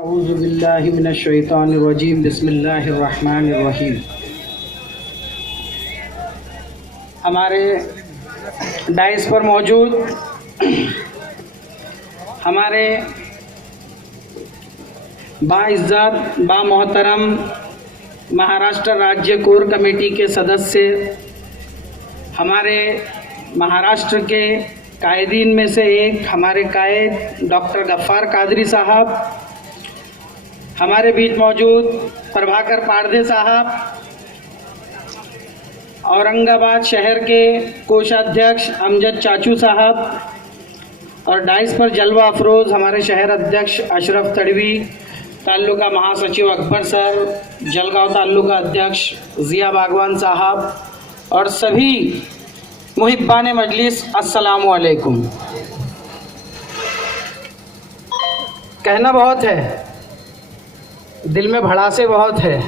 औज़ु बिल्लाहि मिनश शैतानिर रजीम बिस्मिल्लाहिर रहमानिर रहीम। हमारे डाइस पर मौजूद हमारे बाइज़्ज़त बामोहतरम महाराष्ट्र राज्य कोर कमेटी के सदस्य, हमारे महाराष्ट्र के कायदीन में से एक हमारे कायद डॉक्टर गफ्फार कादरी साहब, हमारे बीच मौजूद प्रभाकर पारधे साहब, औरंगाबाद शहर के कोषाध्यक्ष अमजद चाचू साहब और डाइस पर जलवा अफरोज़ हमारे शहर अध्यक्ष अशरफ तड़वी, ताल्लुका महासचिव अकबर सर, जलगांव ताल्लुका अध्यक्ष ज़िया बागवान साहब और सभी मुहिब्बान मजलिस, अस्सलामु अलैकुम। कहना बहुत है, दिल में भड़ासे बहुत है,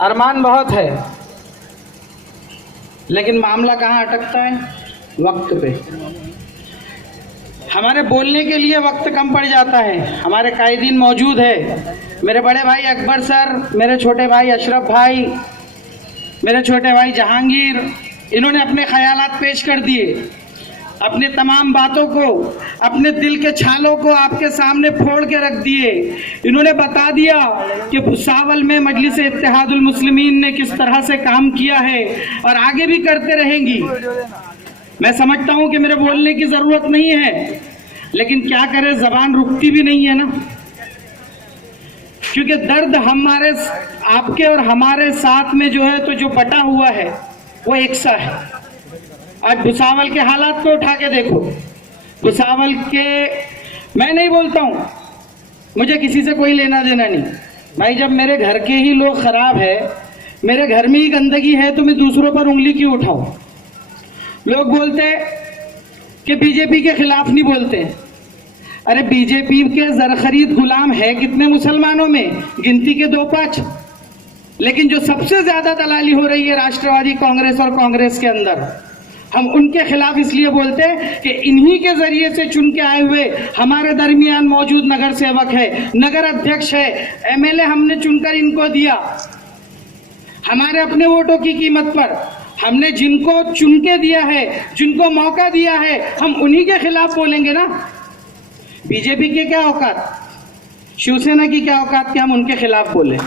अरमान बहुत है, लेकिन मामला कहाँ अटकता है? वक्त पे। हमारे बोलने के लिए वक्त कम पड़ जाता है। हमारे कायदीन मौजूद है, मेरे बड़े भाई अकबर सर, मेरे छोटे भाई अशरफ भाई, मेरे छोटे भाई जहांगीर, इन्होंने अपने ख्यालात पेश कर दिए, अपने तमाम बातों को, अपने दिल के छालों को आपके सामने फोड़ के रख दिए। इन्होंने बता दिया कि भुसावल में मजलिस इत्तेहादुल मुस्लिमीन ने किस तरह से काम किया है और आगे भी करते रहेंगी। मैं समझता हूं कि मेरे बोलने की ज़रूरत नहीं है, लेकिन क्या करें, ज़बान रुकती भी नहीं है ना, क्योंकि दर्द हमारे आपके और हमारे साथ में जो है तो जो बटा हुआ है वो एक सा है। आज भुसावल के हालात को उठा के देखो। भुसावल के, मैं नहीं बोलता हूँ, मुझे किसी से कोई लेना देना नहीं भाई। जब मेरे घर के ही लोग खराब है, मेरे घर में ही गंदगी है, तो मैं दूसरों पर उंगली क्यों उठाऊं? लोग बोलते कि बीजेपी के खिलाफ नहीं बोलते। अरे बीजेपी के ज़रख़रीद गुलाम है कितने मुसलमानों में? गिनती के 2-5। लेकिन जो सबसे ज्यादा दलाली हो रही है राष्ट्रवादी कांग्रेस और कांग्रेस के अंदर, हम उनके खिलाफ इसलिए बोलते हैं कि इन्हीं के जरिए से चुन के आए हुए हमारे दरमियान मौजूद नगर सेवक है, नगर अध्यक्ष है, एमएलए हमने चुनकर इनको दिया। हमारे अपने वोटों की कीमत पर हमने जिनको चुन के दिया है, जिनको मौका दिया है, हम उन्हीं के खिलाफ बोलेंगे ना। बीजेपी के क्या औकात, शिवसेना की क्या औकात कि हम उनके खिलाफ बोले?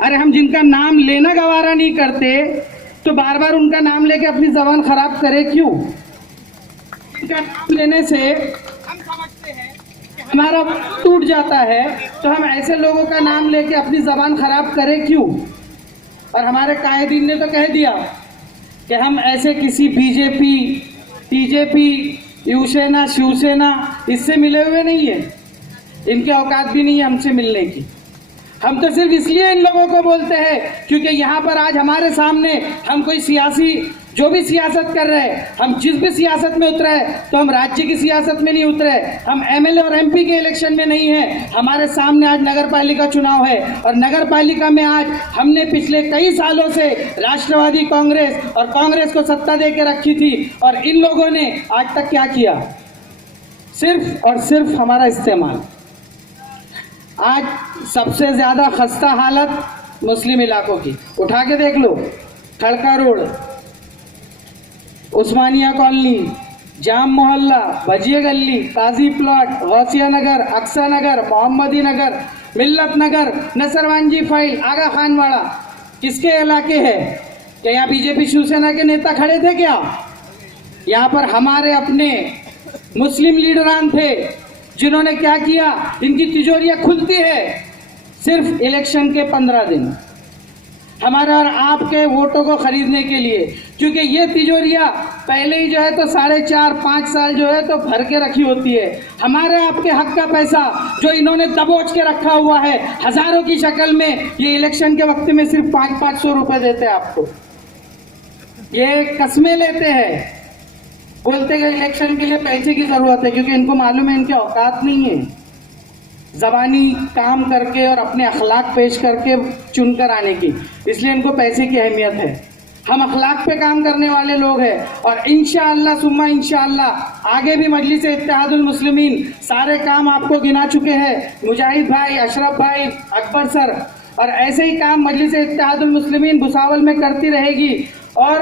अरे हम जिनका नाम लेना गवारा नहीं करते तो बार बार उनका नाम लेके अपनी जबान खराब करे क्यों? इनका नाम लेने से हम समझते हैं कि हमारा टूट जाता है, तो हम ऐसे लोगों का नाम लेके अपनी जबान खराब करें क्यों? और हमारे कायदीन ने तो कह दिया कि हम ऐसे किसी बीजेपी, टीजेपी, युवसेना, शिवसेना इससे मिले हुए नहीं है, इनके औकात भी नहीं है हमसे मिलने की। हम तो सिर्फ इसलिए इन लोगों को बोलते हैं क्योंकि यहाँ पर आज हमारे सामने हम कोई सियासी, जो भी सियासत कर रहे हैं, हम जिस भी सियासत में उतरे हैं तो हम राज्य की सियासत में नहीं उतरे, हम एमएलए और एमपी के इलेक्शन में नहीं है। हमारे सामने आज नगर पालिका चुनाव है और नगर पालिका में आज हमने पिछले कई सालों से राष्ट्रवादी कांग्रेस और कांग्रेस को सत्ता दे के रखी थी, और इन लोगों ने आज तक क्या किया? सिर्फ और सिर्फ हमारा इस्तेमाल। आज सबसे ज्यादा खस्ता हालत मुस्लिम इलाकों की उठा के देख लो, खड़का रोड, उस्मानिया कॉलोनी, जाम मोहल्ला, भजिया गली, काजी प्लॉट, गौसिया नगर, अक्सा नगर, मोहम्मदी नगर, मिल्लत नगर, नसरवांजी फाइल, आगा खान वाड़ा, किसके इलाके है? क्या यहाँ बीजेपी शिवसेना के नेता खड़े थे क्या? यहाँ पर हमारे अपने मुस्लिम लीडरान थे जिन्होंने क्या किया? इनकी तिजोरियां खुलती है सिर्फ इलेक्शन के 15 दिन हमारे और आपके वोटों को खरीदने के लिए, क्योंकि ये तिजोरियां पहले ही जो है तो 4.5-5 साल जो है तो भर के रखी होती है। हमारे आपके हक का पैसा जो इन्होंने दबोच के रखा हुआ है हजारों की शक्ल में, ये इलेक्शन के वक्त में सिर्फ 500-500 रुपए देते हैं आपको। ये कस्में लेते हैं, बोलते हैं इलेक्शन के लिए पैसे की जरूरत है, क्योंकि इनको मालूम है इनके औकात नहीं है जबानी काम करके और अपने अखलाक पेश करके चुनकर आने की, इसलिए इनको पैसे की अहमियत है। हम अखलाक पे काम करने वाले लोग हैं और इंशाअल्लाह सुम्मा इंशाअल्लाह आगे भी मजलिस इत्तेहादुल मुस्लिमीन सारे काम आपको गिना चुके हैं, मुजाहिद भाई, अशरफ भाई, अकबर सर, और ऐसे ही काम मजलिस इत्तेहादुल मुस्लिमीन भुसावल में करती रहेगी और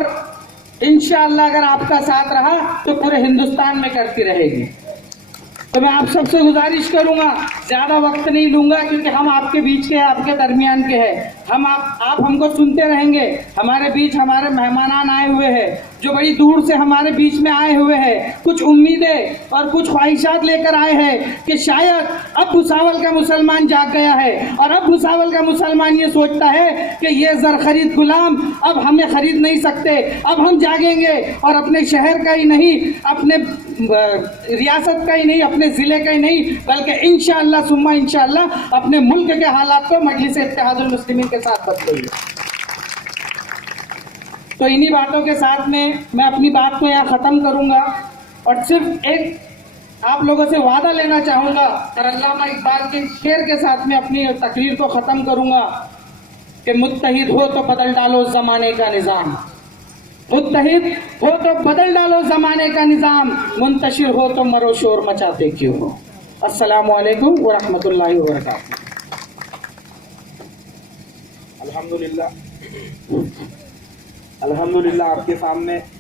इंशाअल्लाह अगर आपका साथ रहा तो पूरे हिंदुस्तान में करती रहेगी। तो मैं आप सबसे गुजारिश करूंगा, ज्यादा वक्त नहीं लूंगा क्योंकि हम आपके बीच के हैं, आपके दरमियान के हैं। हम आप हमको सुनते रहेंगे। हमारे बीच हमारे मेहमान आए हुए हैं जो बड़ी दूर से हमारे बीच में आए हुए हैं, कुछ उम्मीदें और कुछ ख्वाहिशात लेकर आए हैं कि शायद अब भुसावल का मुसलमान जाग गया है और अब भुसावल का मुसलमान ये सोचता है कि ये जर खरीद गुलाम अब हमें खरीद नहीं सकते, अब हम जागेंगे और अपने शहर का ही नहीं, अपने रियासत का ही नहीं, अपने जिले का ही नहीं, बल्कि इंशाअल्लाह सुम्मा इंशाअल्लाह अपने मुल्क के हालात को मजलिस इत्तेहादुल मुस्लिमीन के साथ बदलेंगे। तो इन्हीं बातों के साथ में मैं अपनी बात को यहाँ ख़त्म करूँगा और सिर्फ एक आप लोगों से वादा लेना चाहूँगा और अल्लामा इकबाल के शेर के साथ में अपनी तकरीर को ख़त्म करूँगा कि मुत्तहिद हो तो बदल डालो ज़माने का निज़ाम, मुत्तहिद हो तो बदल डालो ज़माने का निज़ाम, मुंतशिर हो तो मरो शोर मचाते क्यों हो। अस्सलामु अलैकुम व रहमतुल्लाहि व बरकातहू। अल्हम्दुलिल्लाह आपके सामने